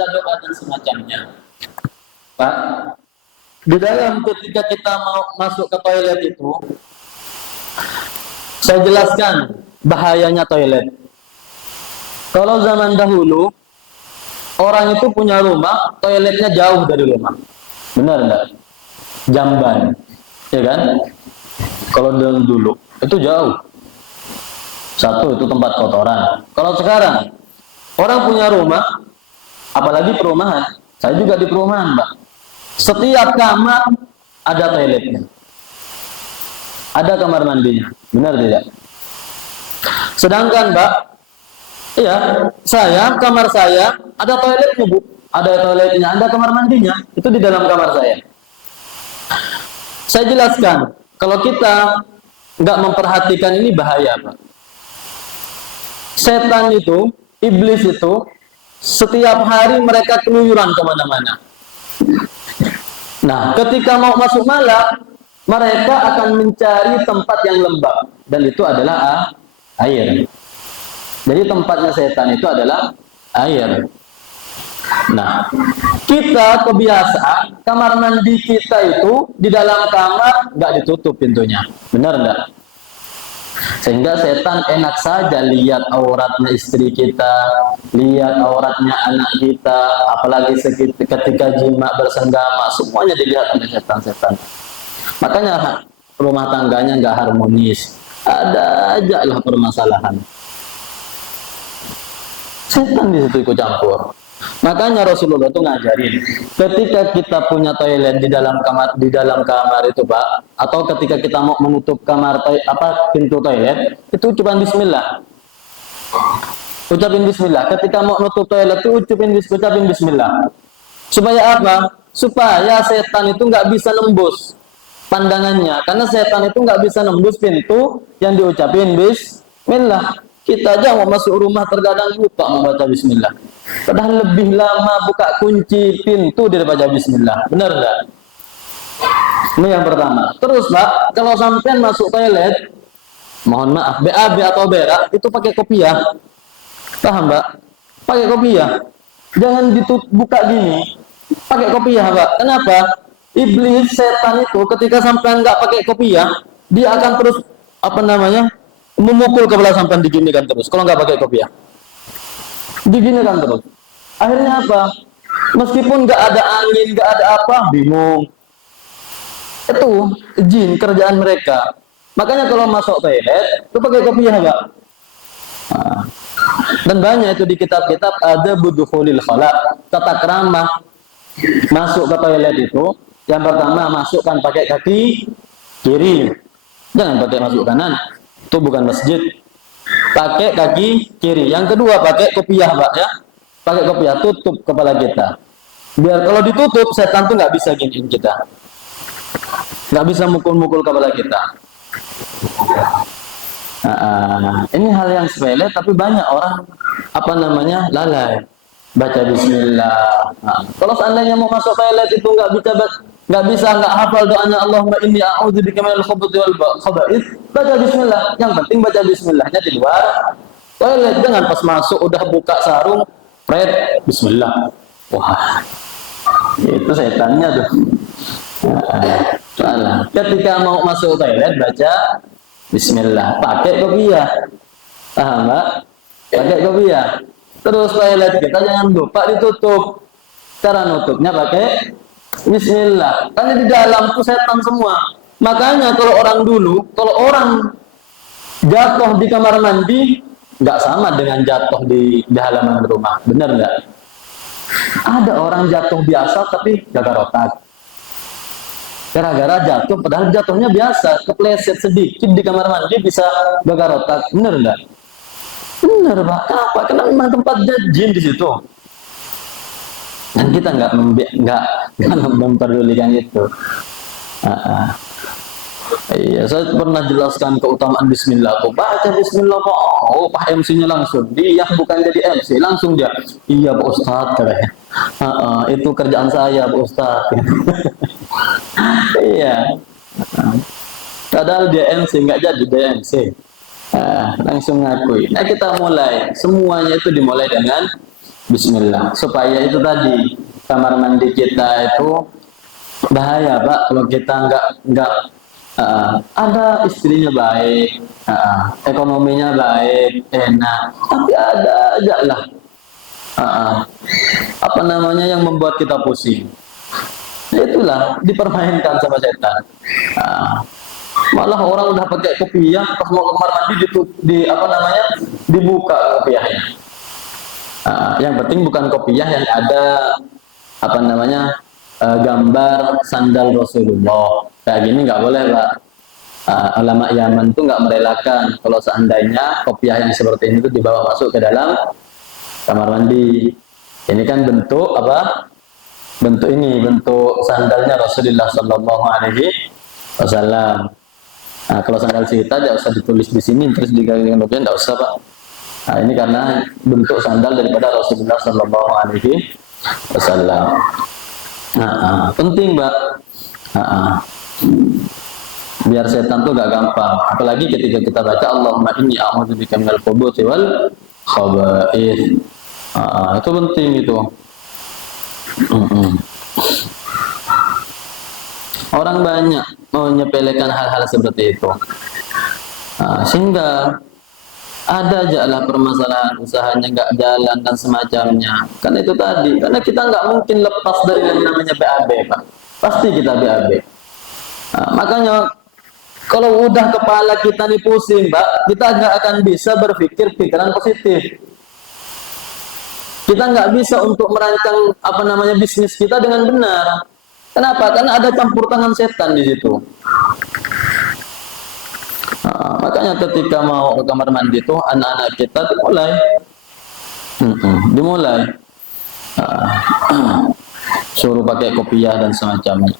membaca doa dan semacamnya. Pak, di dalam ketika kita mau masuk ke toilet itu, saya jelaskan bahayanya toilet. Kalau zaman dahulu, orang itu punya rumah, toiletnya jauh dari rumah. Benar enggak? Jamban, ya kan? Kalau dulu itu jauh. Satu, itu tempat kotoran. Kalau sekarang, orang punya rumah, apalagi perumahan. Saya juga di perumahan, Mbak. Setiap kamar ada toiletnya. Ada kamar mandinya. Benar tidak? Sedangkan, Mbak, iya, kamar saya ada toiletnya, Bu. Ada toiletnya, ada kamar mandinya. Itu di dalam kamar saya. Saya jelaskan, kalau kita nggak memperhatikan ini bahaya, Pak. Setan itu, iblis itu, setiap hari mereka keluyuran kemana-mana. Nah, ketika mau masuk malam, mereka akan mencari tempat yang lembab. Dan itu adalah air. Jadi tempatnya setan itu adalah air. Nah, kita kebiasaan kamar mandi kita itu di dalam kamar nggak ditutup pintunya. Benar enggak? Sehingga setan enak saja lihat auratnya istri kita, lihat auratnya anak kita, apalagi ketika jima bersenggama, semuanya dilihat oleh setan-setan. Makanya rumah tangganya nggak harmonis, ada aja lah permasalahan. Setan di situ ikut campur. Makanya Rasulullah itu ngajarin, ketika kita punya toilet di dalam kamar itu, Pak, atau ketika kita mau menutup pintu toilet, itu ucapan bismillah. Ucapin bismillah. Ketika mau menutup toilet itu ucapin bismillah. Supaya apa? Supaya setan itu nggak bisa nembus pandangannya, karena setan itu nggak bisa nembus pintu yang diucapin bismillah. Kita aja mau masuk rumah terkadang lupa membaca bismillah. Padahal lebih lama buka kunci pintu daripada bismillah. Benar enggak? Ini yang pertama. Terus, Pak, kalau sampean masuk toilet, mohon maaf, BAB atau berak itu pakai kopiah. Paham, Mbak? Pakai kopiah. Jangan buka gini. Pakai kopiah, Pak. Kenapa? Iblis setan itu ketika sampean nggak pakai kopiah, dia akan terus memukul kepala sampean diginikan terus. Kalau nggak pakai kopiah, diginikan terus. Akhirnya apa? Meskipun nggak ada angin, nggak ada apa, bingung. Itu jin kerjaan mereka. Makanya kalau masuk toilet itu pakai kopiah, Pak. Nah, dan banyak itu di kitab-kitab ada budukhulil khala, tata krama masuk ke toilet itu. Yang pertama masukkan pakai kaki kiri, jangan pakai masuk kanan. Itu bukan masjid. Pakai kaki kiri. Yang kedua pakai kopiah, Pak, ya. Pakai kopiah, tutup kepala kita. Biar kalau ditutup setan tuh nggak bisa giniin kita, nggak bisa mukul-mukul kepala kita. Ini hal yang sepele, tapi banyak orang lalai baca bismillah. Kalau seandainya mau masuk toilet itu nggak hafal doanya Allahumma inni a'udzubika minal khubuthi wal khaba'ith, baca bismillah. Yang penting baca bismillahnya di luar toilet, jangan pas masuk udah buka sarung bismillah. Wah, itu setannya tuh. Ketika mau masuk toilet baca bismillah, pakai kopiah. Paham, Mbak? Pakai kopiah. Terus toilet kita jangan lupa ditutup. Cara nutupnya pakai bismillah. Karena di dalam tuh setan semua. Makanya kalau orang jatuh di kamar mandi nggak sama dengan jatuh di halaman rumah. Benar nggak? Ada orang jatuh biasa tapi gagal otak. Gara-gara jatuh, padahal jatuhnya biasa, kepleset sedikit di kamar mandi bisa gagal otak. Benar nggak? Benar, Pak. Kenapa? Karena memang tempat jin di situ. Dan kita nggak memperdulikan itu. Iya, saya pernah jelaskan keutamaan bismillah. Baca bismillah, Pak. Oh, Pak MC-nya langsung. Dia bukan jadi MC, langsung dia. Iya, Pak Ustadz, katanya. Itu kerjaan saya, Pak Ustadz. Iya. Padahal dia MC, nggak jadi dia MC. Langsung ngakui. Nah, kita mulai. Semuanya itu dimulai dengan Bismillah. Supaya itu tadi kamar mandi kita itu bahaya Pak kalau kita nggak ada istrinya baik, ekonominya baik, enak, tapi ada aja lah apa namanya yang membuat kita pusing. Ya itulah dipermainkan sama setan. Malah orang udah pakai kopiah pas mau ke kamar mandi apa namanya dibuka kopiahnya. Yang penting bukan kopiah yang ada apa namanya gambar sandal Rasulullah. Kayak gini nggak boleh Pak. Ulama Yaman tuh nggak merelakan kalau seandainya kopiah yang seperti ini tuh dibawa masuk ke dalam kamar mandi. Ini kan bentuk apa? Bentuk sandalnya Rasulullah Sallallahu Alaihi Wasallam. Nah, kalau sandal kita tidak usah ditulis di sini terus digaring dengan kopiah, tidak usah Pak. Nah, ini karena bentuk sandal daripada Rasulullah Sallallahu Alaihi Wasallam. Penting Mbak. Biar setan tuh gak gampang. Apalagi ketika kita baca Allahumma inni a'udzubika minal khubuthi wal khaba'ith. Itu penting itu. Orang banyak menyepelekan hal-hal seperti itu. Sehingga ada aja lah permasalahan usahanya nggak jalan dan semacamnya. Kan itu tadi, karena kita nggak mungkin lepas dari yang namanya BAB Pak. Pasti kita BAB. Makanya kalau udah kepala kita nih pusing Pak, kita nggak akan bisa berpikir pikiran positif. Kita nggak bisa untuk merancang apa namanya bisnis kita dengan benar. Kenapa? Karena ada campur tangan setan di situ. Makanya ketika mau ke kamar mandi itu anak-anak kita dimulai suruh pakai kopiah dan semacamnya.